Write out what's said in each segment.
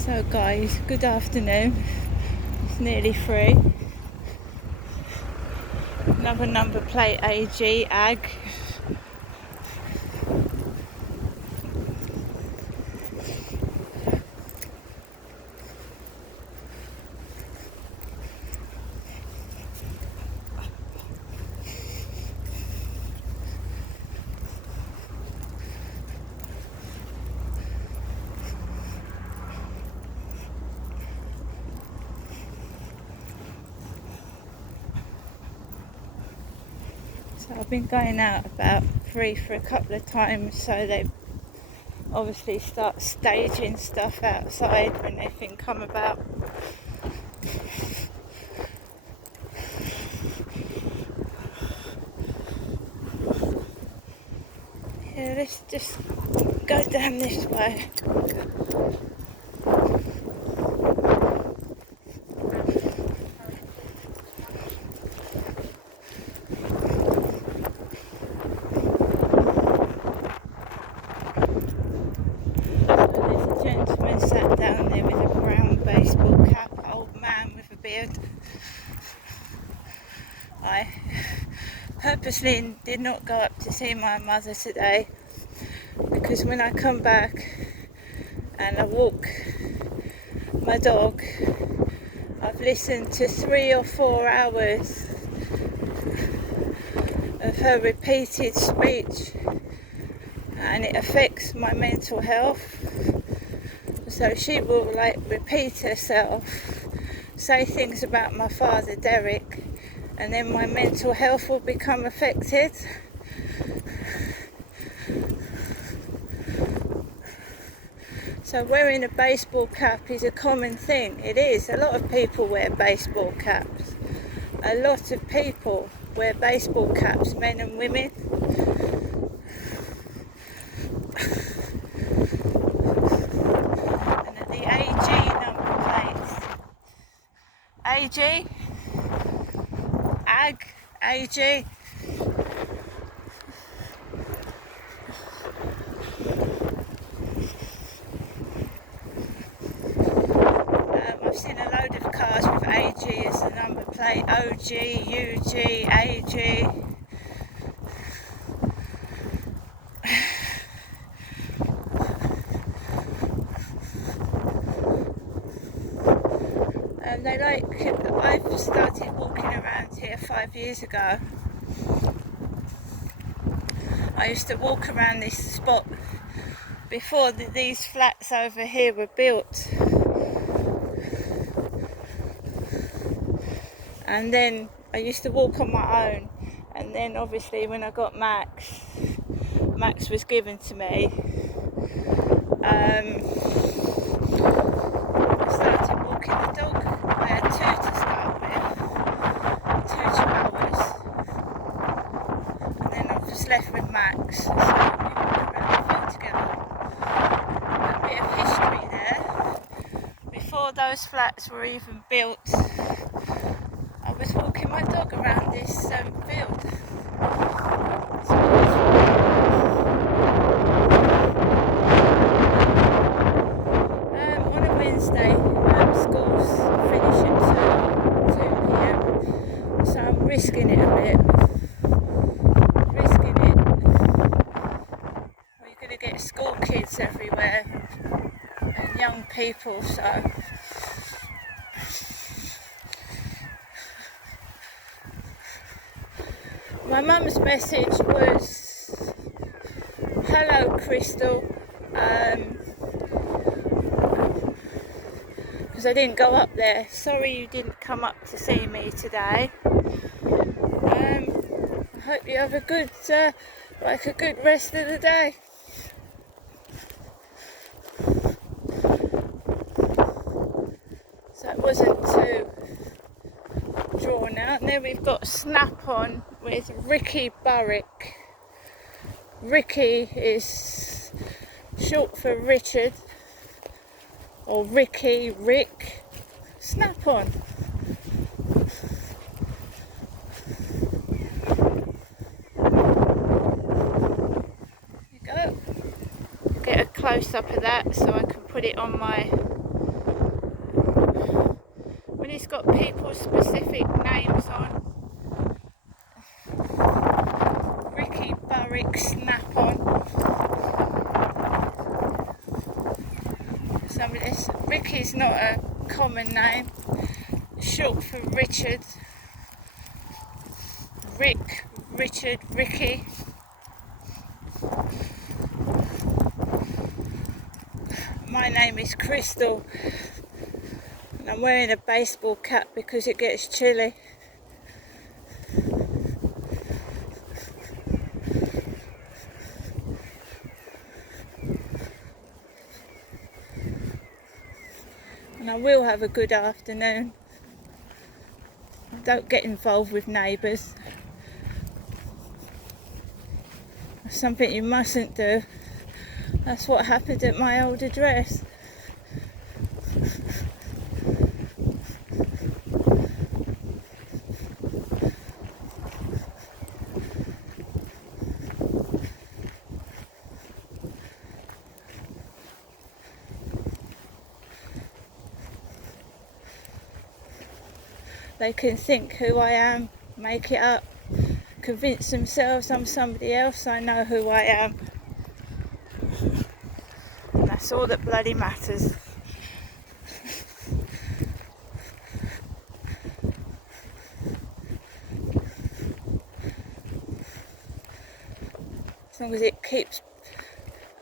So guys, good afternoon. It's nearly 3. Another number plate AG Ag. So I've been going out about 3 for a couple of times, so they obviously start staging stuff outside when they think I'm about. Yeah, let's just go down this way. There's a gentleman sat down there with a brown baseball cap, old man with a beard. I purposely did not go up to see my mother today because when I come back and I walk my dog, I've listened to 3 or 4 hours of her repeated speech and it affects my mental health. So she will repeat herself, say things about my father Derek, and then my mental health will become affected. So wearing a baseball cap is a common thing. It is. A lot of people wear baseball caps. A lot of people wear baseball caps, men and women. And at the AG number plates. AG? Ag? AG? I've seen a load of cars with AG as the number plate. OG, UG, AG. And I've started walking around here 5 years ago. I used to walk around this spot before these flats over here were built. And then I used to walk on my own, and then obviously when I got Max was given to me. I started walking the dog. I had 2 to start with, 2 chihuahuas, and then I was left with Max, so we walked around the field together. A bit of history there. Before those flats were even built, I was walking my dog around this field. On a Wednesday, schools finish at 2 p.m, so I'm risking it a bit. Risking it. Well, you're going to get school kids everywhere and young people, so my mum's message was, hello Crystal, because I didn't go up there. Sorry you didn't come up to see me today. I hope you have a good rest of the day. So it wasn't too drawn out. And then we've got Snap On with Ricky Burrick. Ricky is short for Richard, or Rick. Snap On. There you go. Get a close up of that so I can put it on my he's got people specific names on. Ricky Burrick Snap-on. Ricky's not a common name. Short for Richard. Rick, Richard, Ricky. My name is Crystal, and I'm wearing a baseball cap because it gets chilly. And I will have a good afternoon. Don't get involved with neighbours. That's something you mustn't do. That's what happened at my old address. They can think who I am, make it up, convince themselves I'm somebody else. I know who I am. And that's all that bloody matters. As long as it keeps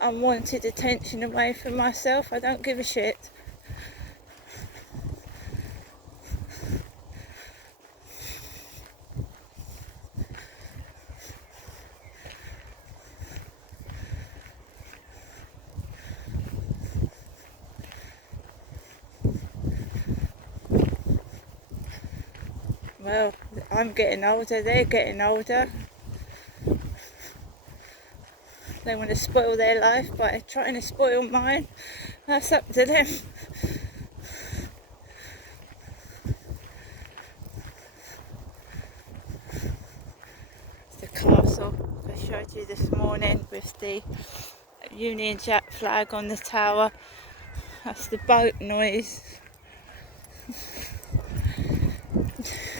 unwanted attention away from myself, I don't give a shit. Well, I'm getting older, they're getting older. They want to spoil their life by trying to spoil mine. That's up to them. It's the castle I showed you this morning with the Union Jack flag on the tower. That's the boat noise.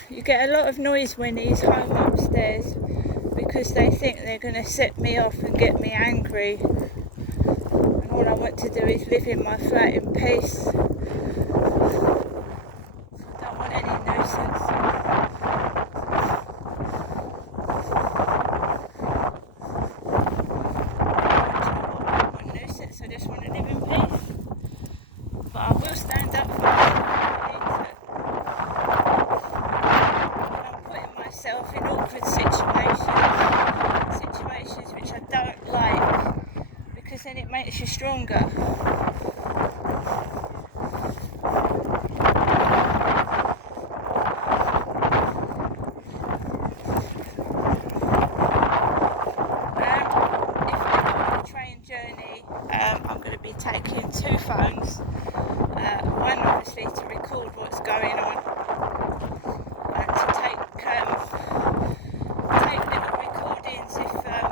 You get a lot of noise when he's home upstairs because they think they're going to set me off and get me angry. And all I want to do is live in my flat in peace. I don't want any nuisance. I want nuisance, I just want to live in peace. But I will stand up for myself. Myself in awkward situations which I don't like, because then it makes you stronger. If I go on a train journey, I'm going to be taking 2 phones, one obviously to record what's going on, and to take little recordings if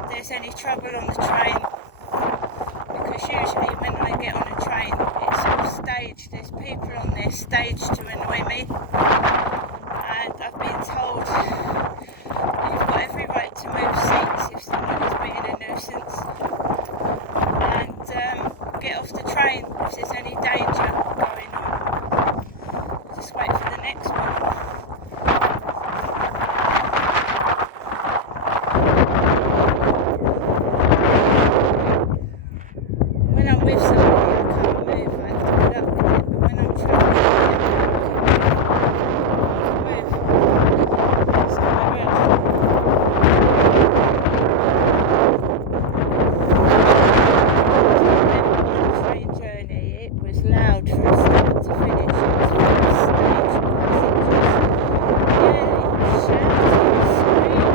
there's any trouble on the train, because usually when I get on a train it's all staged, there's people on there staged to annoy me, and I've been told you've got every right to move seats if someone is being a nuisance, and get off the train if there's any danger going on. Just wait for the next one. When I'm with somebody I can't move, I have to put up with it, but when I'm travelling I can move somewhere else. On a train journey it was loud from start to finish, it was very staged passengers yelling, shouting, screaming.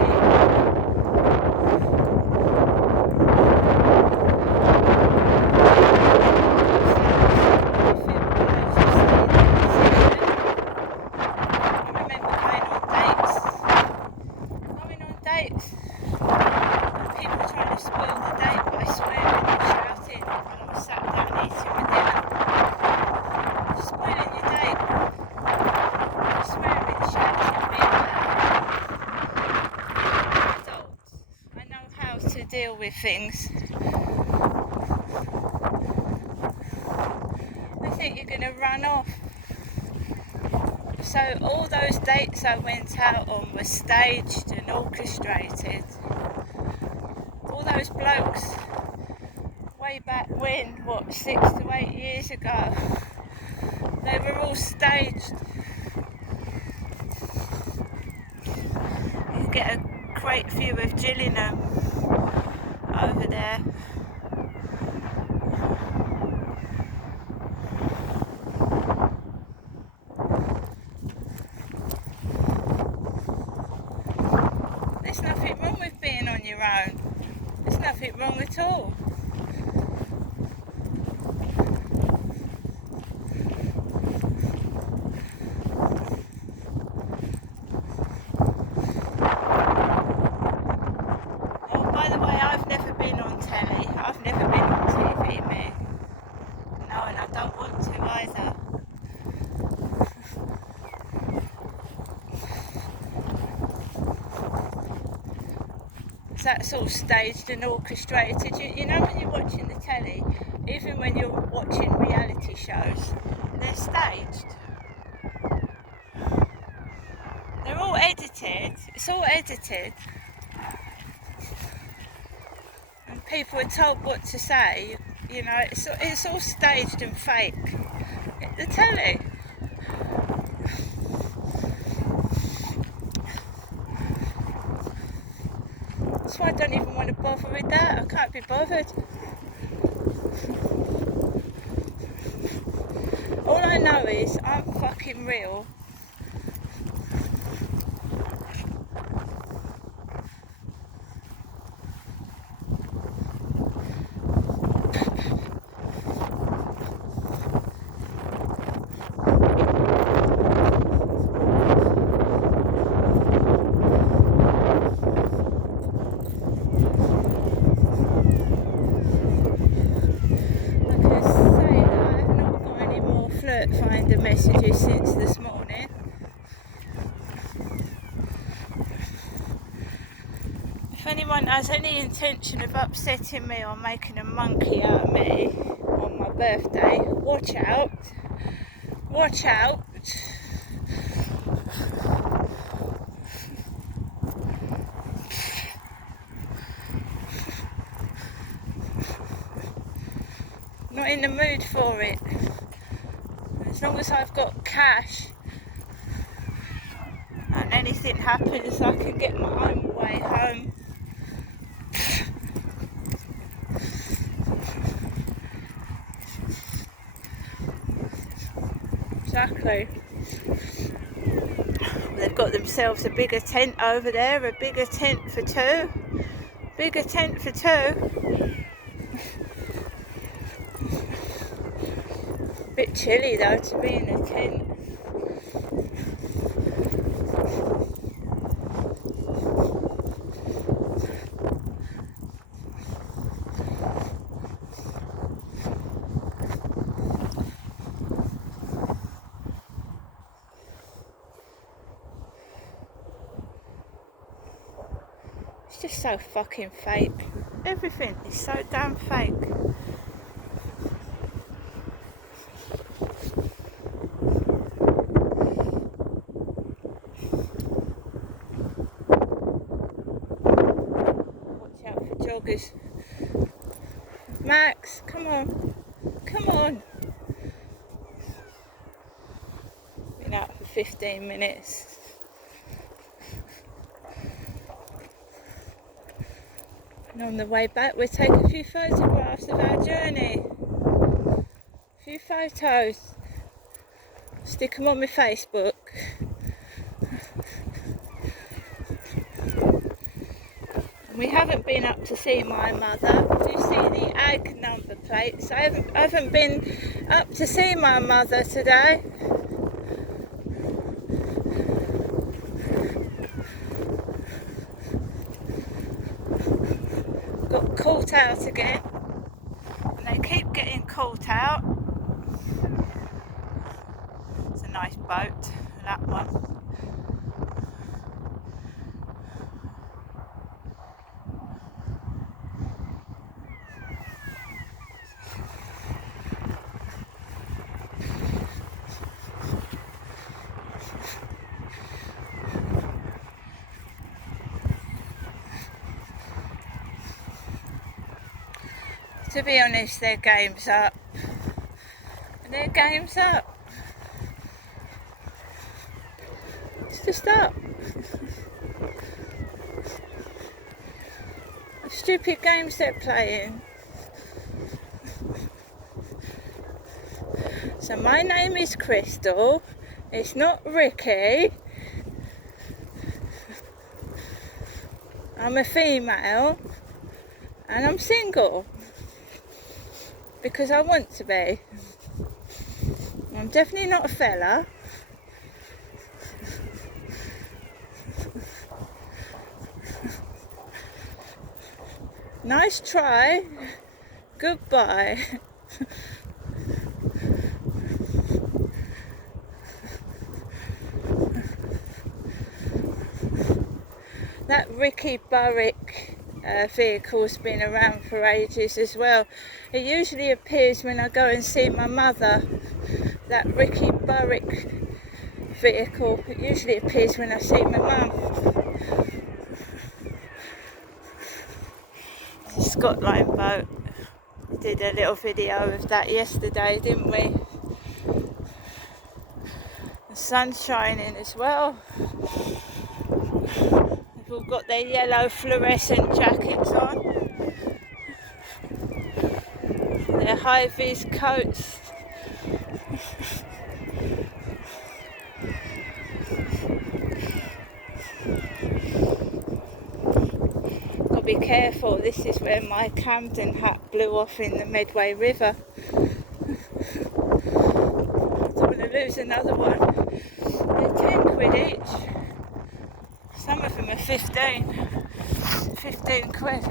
People trying to spoil the date by swearing and shouting while I'm sat down eating my dinner. Spoiling your date. deal with things. I think you're going to run off. So all those dates I went out on were staged and orchestrated. All those blokes way back when, 6 to 8 years ago, they were all staged. You get a great view of Gillingham over there. There's nothing wrong with being on your own. There's nothing wrong at all. Oh, by the way, I've never been on telly. I've never been on TV, me. No, and I don't want to either. That's all staged and orchestrated. You know, when you're watching the telly, even when you're watching reality shows, they're staged. They're all edited. It's all edited. And people are told what to say. You know, it's all staged and fake. The telly. That's why I don't even want to bother with that. I can't be bothered. All I know is I'm fucking real. Finder messages since this morning. If anyone has any intention of upsetting me or making a monkey out of me on my birthday, watch out. Watch out. Not in the mood for it. As long as I've got cash and anything happens, I can get my own way home. Exactly. They've got themselves a bigger tent over there, a bigger tent for two. Bigger tent for two. Bit chilly though to be in a tent. It's just so fucking fake. Everything is so damn fake. Joggers. Max, come on. Come on. Been out for 15 minutes. And on the way back we'll take a few photographs of our journey. A few photos. Stick them on my Facebook. We haven't been up to see my mother. Do you see the ag number plates? I haven't been up to see my mother today. Got caught out again. And they keep getting caught out. It's a nice boat, that one. To be honest, their game's up. Their game's up. It's just up. The stupid games they're playing. So my name is Crystal. It's not Ricky. I'm a female and I'm single because I want to be. I'm definitely not a fella. Nice try. Goodbye. That Ricky Burrick vehicle's been around for ages as well. It usually appears when I go and see my mother. That Ricky Burrick vehicle, it usually appears when I see my mum. The Scott Line boat. We did a little video of that yesterday, didn't we? The sun's shining as well. They've all got their yellow fluorescent jackets on. Their high-vis coats. Gotta be careful, this is where my Camden hat blew off in the Medway River. I don't want to lose another one. They're 10 quid each. Some of them are 15 quid.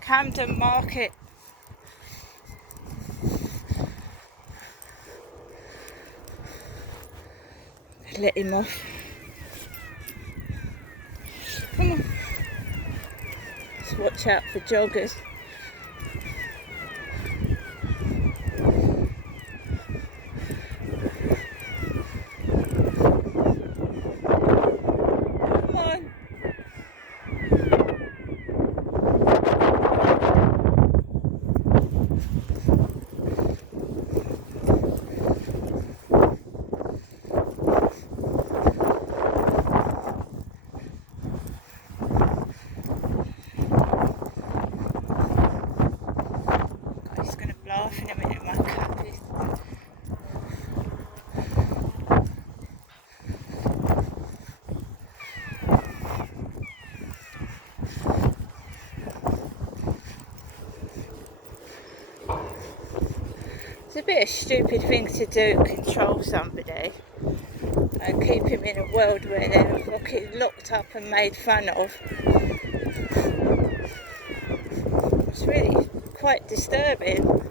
Camden Market. Let him off. Come on. Let's watch out for joggers. Come on. Off in a minute, my cap is. It's a bit of a stupid thing to do, control somebody and keep him in a world where they're fucking locked up and made fun of. It's really quite disturbing.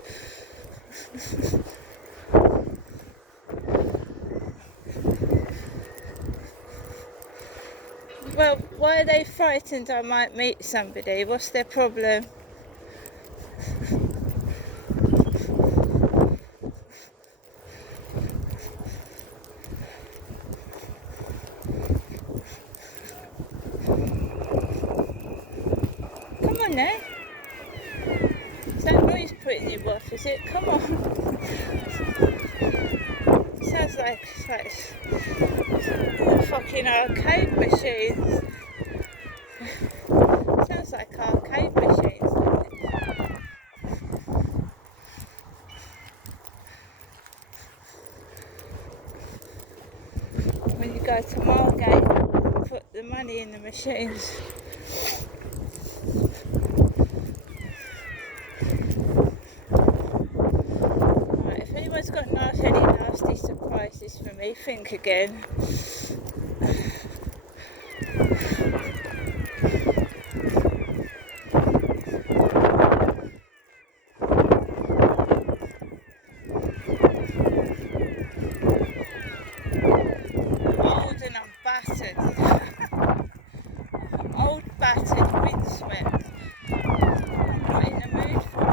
Well, why are they frightened I might meet somebody? What's their problem? Come on then. Is that noise putting you off, is it? Come on. Sounds like fucking arcade machines. Sounds like arcade machines, doesn't it? When you go to Margate, put the money in the machines. Right, if anyone's got any nasty surprises for me, think again. Old battered, windswept. I'm not in the mood for it.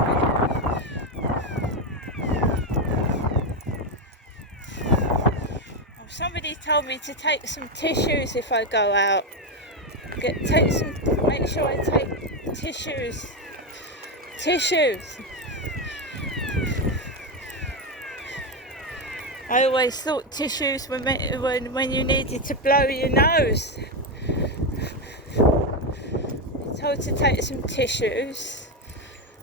Oh, somebody told me to take some tissues if I go out. Make sure I take tissues. Tissues. I always thought tissues were meant when you needed to blow your nose. I'm told to take some tissues,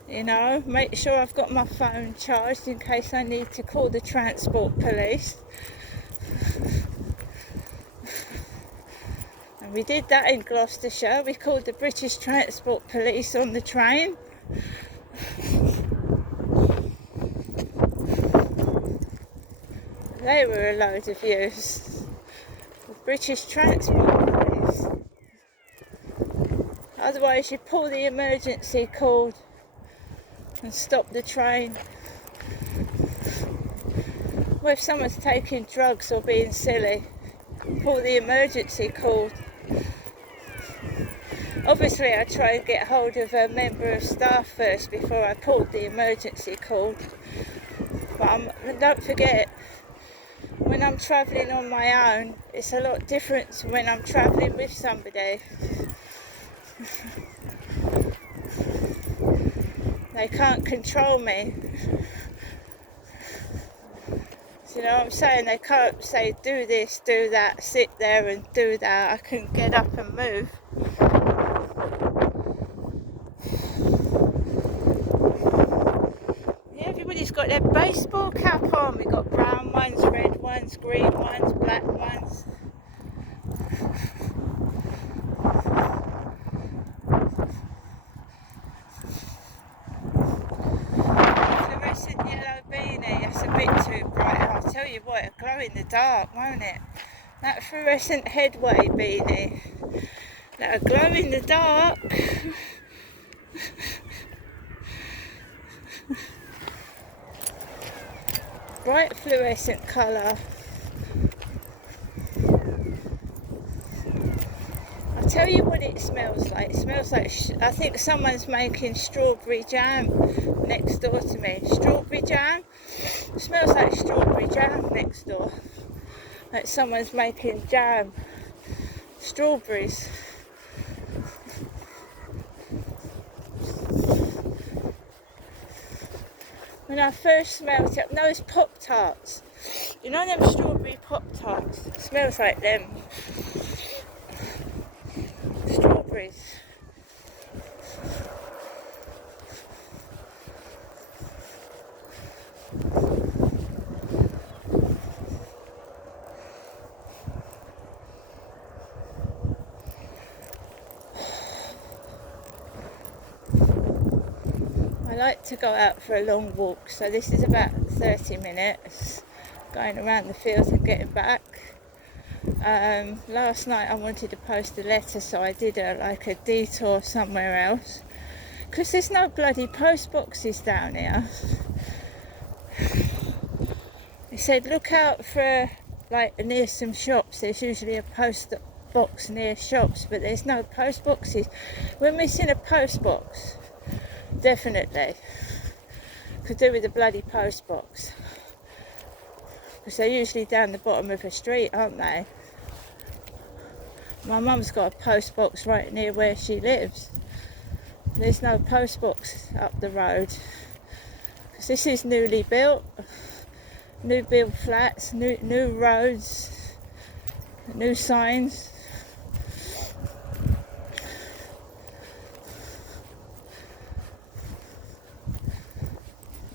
you know, make sure I've got my phone charged in case I need to call the transport police. And we did that in Gloucestershire. We called the British Transport Police on the train. They were a load of use. The British Transport Police. Otherwise you pull the emergency cord and stop the train. Well, if someone's taking drugs or being silly, pull the emergency cord. Obviously I try and get hold of a member of staff first before I pulled the emergency cord. But don't forget, when I'm travelling on my own, it's a lot different to when I'm travelling with somebody. They can't control me. You know what I'm saying? They can't say do this, do that, sit there and do that. I can get up and move. Yeah, everybody's got their baseball cap on. We've got brown ones, red ones, green ones, black ones. Fluorescent yellow beanie, that's a bit too bright. I'll tell you what, it'll glow in the dark, won't it? That fluorescent headway beanie, that'll glow in the dark. Bright fluorescent colour. I'll tell you what it smells like. It smells like, I think someone's making strawberry jam next door to me. Strawberry jam? It smells like strawberry jam next door. Like someone's making jam. Strawberries. When I first smelled it, those Pop-Tarts. You know them strawberry Pop-Tarts? It smells like them. Strawberries. I like to go out for a long walk, so this is about 30 minutes going around the fields and getting back. Last night I wanted to post a letter, so I did a detour somewhere else because there's no bloody post boxes down here. They said look out for near some shops. There's usually a post box near shops, but there's no post boxes. We're missing a post box. Definitely. Could do with a bloody post box. Because they're usually down the bottom of a street, aren't they? My mum's got a post box right near where she lives. There's no post box up the road. Because this is newly built. New built flats, new roads, new signs.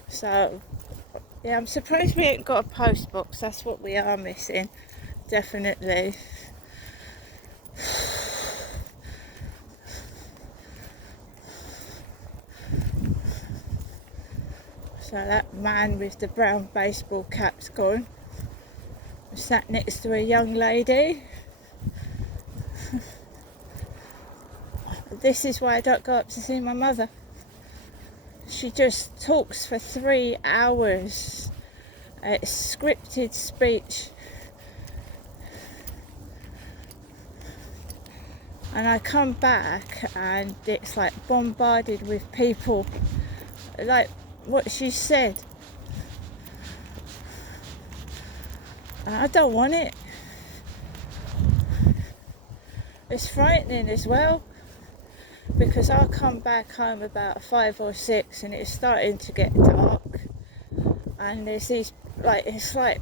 So, yeah, I'm surprised we ain't got a post box. That's what we are missing, definitely. So that man with the brown baseball cap's gone. I sat next to a young lady. This is why I don't go up to see my mother. She just talks for 3 hours. It's scripted speech. And I come back and it's like bombarded with people. Like what she said. And I don't want it. It's frightening as well. because I come back home about 5 or 6 and it's starting to get dark, and there's these, like, it's like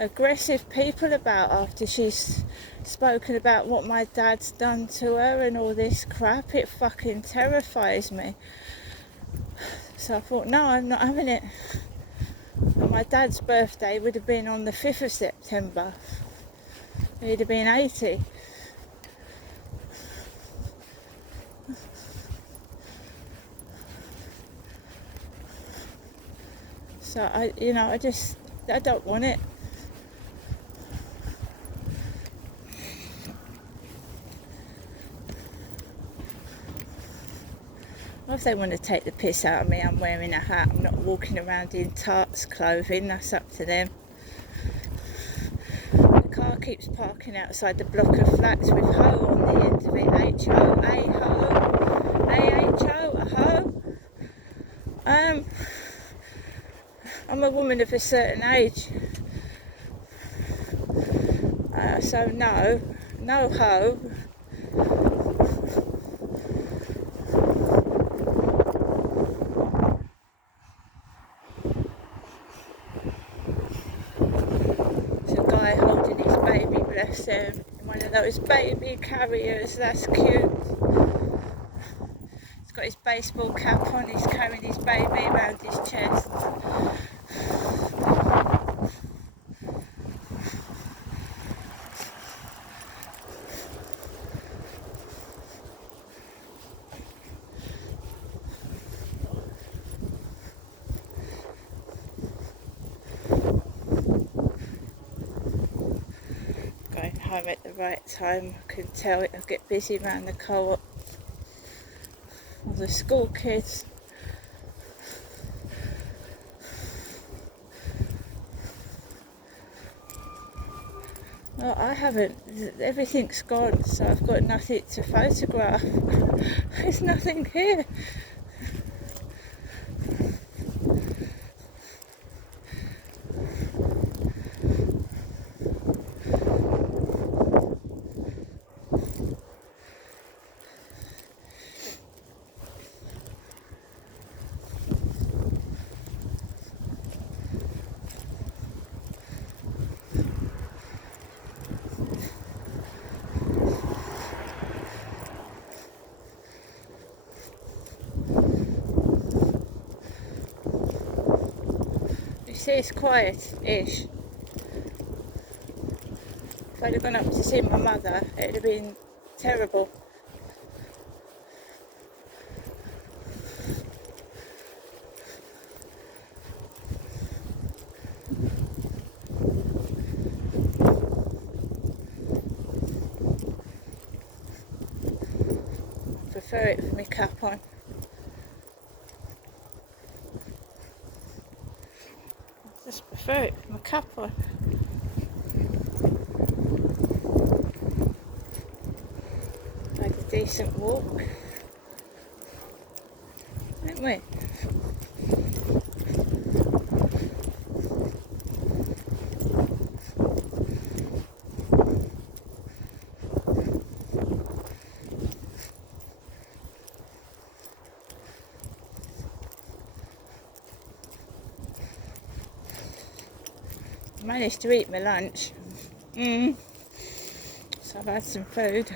aggressive people about after she's spoken about what my dad's done to her and all this crap. It fucking terrifies me. So I thought, no, I'm not having it. And my dad's birthday would have been on the 5th of September. He'd have been 80. So I don't want it. Well, if they want to take the piss out of me, I'm wearing a hat. I'm not walking around in tarts clothing. That's up to them. The car keeps parking outside the block of flats with ho on the end of it. H-O, A-ho, A-H-O, a ho. I'm a woman of a certain age. So no ho. Holding his baby, bless him, in one of those baby carriers. That's cute. He's got his baseball cap on, he's carrying his baby around his chest. Going home at the right time. I can tell it. I'll get busy around the co-op. All the school kids. Well, I haven't. Everything's gone, so I've got nothing to photograph. There's nothing here. See, it's quiet-ish. If I'd have gone up to see my mother, it would have been terrible. I prefer it with my cap on. Just prefer it with my cap on. Had a decent walk, haven't we? Managed to eat my lunch. So I've had some food.